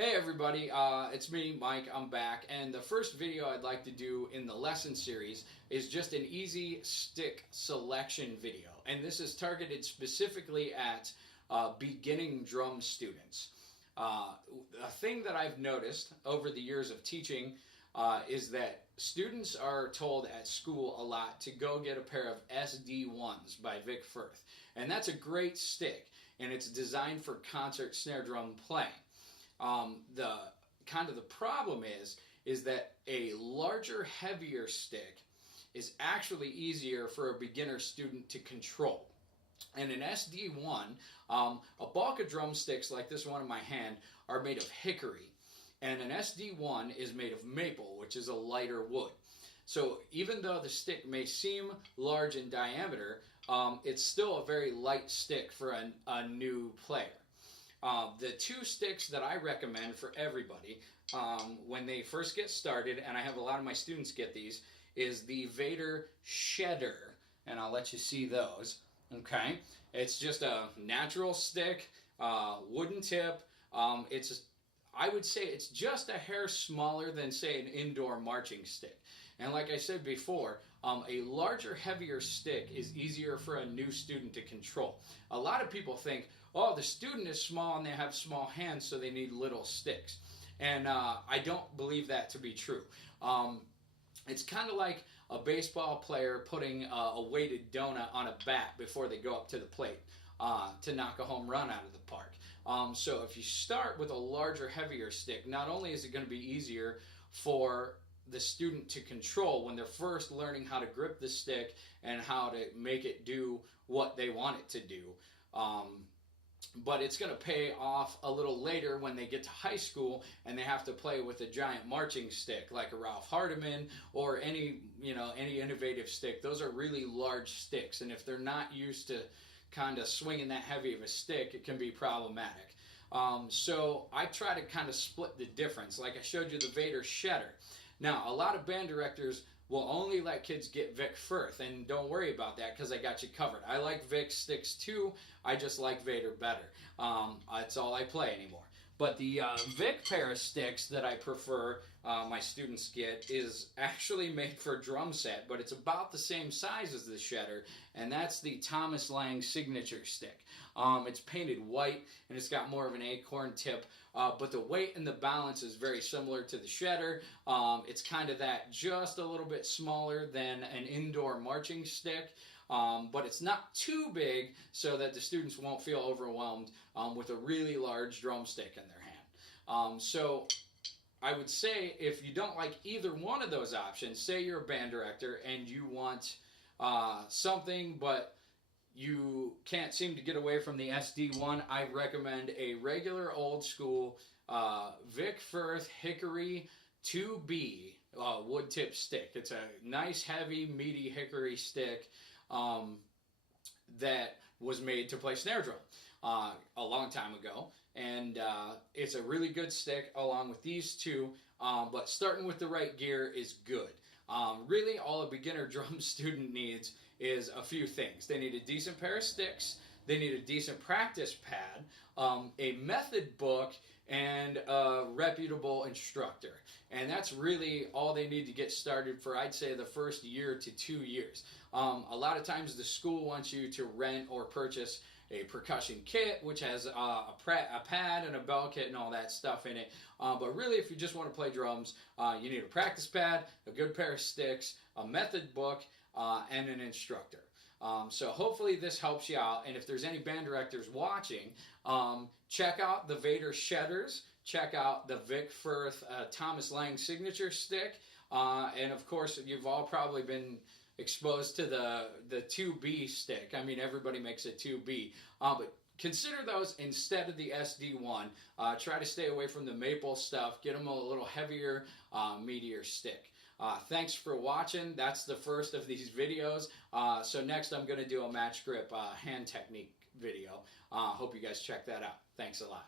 Hey everybody, it's me, Mike. I'm back, and the first video I'd like to do in the lesson series is just an easy stick selection video, and this is targeted specifically at beginning drum students. A thing that I've noticed over the years of teaching is that students are told at school a lot to go get a pair of SD1s by Vic Firth, and that's a great stick, and it's designed for concert snare drum playing. The problem is that a larger, heavier stick is actually easier for a beginner student to control. And an SD1, a bulk of drumsticks like this one in my hand are made of hickory, and an SD1 is made of maple, which is a lighter wood. So even though the stick may seem large in diameter, it's still a very light stick for a new player. The two sticks that I recommend for everybody when they first get started, and I have a lot of my students get these, is the Vader Shedder, and I'll let you see those. Okay, it's just a natural stick, wooden tip. I would say it's just a hair smaller than, say, an indoor marching stick. And like I said before, a larger, heavier stick is easier for a new student to control. A lot of people think, oh, the student is small and they have small hands, so they need little sticks. And I don't believe that to be true. It's kind of like a baseball player putting a weighted donut on a bat before they go up to the plate to knock a home run out of the park. So if you start with a larger, heavier stick, not only is it going to be easier for the student to control when they're first learning how to grip the stick and how to make it do what they want it to do, but it's going to pay off a little later when they get to high school and they have to play with a giant marching stick like a Ralph Hardiman or any innovative stick. Those are really large sticks, and if they're not used to kind of swinging that heavy of a stick, it can be problematic. So I try to kind of split the difference. Like I showed you the Vader Shedder. Now, a lot of band directors will only let kids get Vic Firth, and don't worry about that because I got you covered. I like Vic sticks too, I just like Vader better. That's all I play anymore. But the Vic pair of sticks that I prefer my students get is actually made for a drum set, but it's about the same size as the Shedder, and that's the Thomas Lang signature stick. It's painted white, and it's got more of an acorn tip, but the weight and the balance is very similar to the Shedder. It's kind of that just a little bit smaller than an indoor marching stick. But it's not too big so that the students won't feel overwhelmed with a really large drumstick in their hand. So I would say if you don't like either one of those options, say you're a band director and you want something but you can't seem to get away from the SD1, I recommend a regular old school Vic Firth Hickory 2B wood tip stick. It's a nice, heavy, meaty hickory stick that was made to play snare drum a long time ago, and it's a really good stick along with these two, but starting with the right gear is good. Really all a beginner drum student needs is a few things. They need a decent pair of sticks, they need a decent practice pad, a method book, and a reputable instructor. And that's really all they need to get started for, I'd say, the first year to 2 years. A lot of times the school wants you to rent or purchase a percussion kit, which has a pad and a bell kit and all that stuff in it. But really, if you just want to play drums, you need a practice pad, a good pair of sticks, a method book, and an instructor. So hopefully this helps you out, and if there's any band directors watching, check out the Vader Shedders, check out the Vic Firth Thomas Lang signature stick, and of course you've all probably been exposed to the 2B stick. I mean, everybody makes a 2B, but consider those instead of the SD1. Try to stay away from the maple stuff, get them a little heavier, meatier stick. Thanks for watching. That's the first of these videos. So next I'm going to do a match grip hand technique video. Hope you guys check that out. Thanks a lot.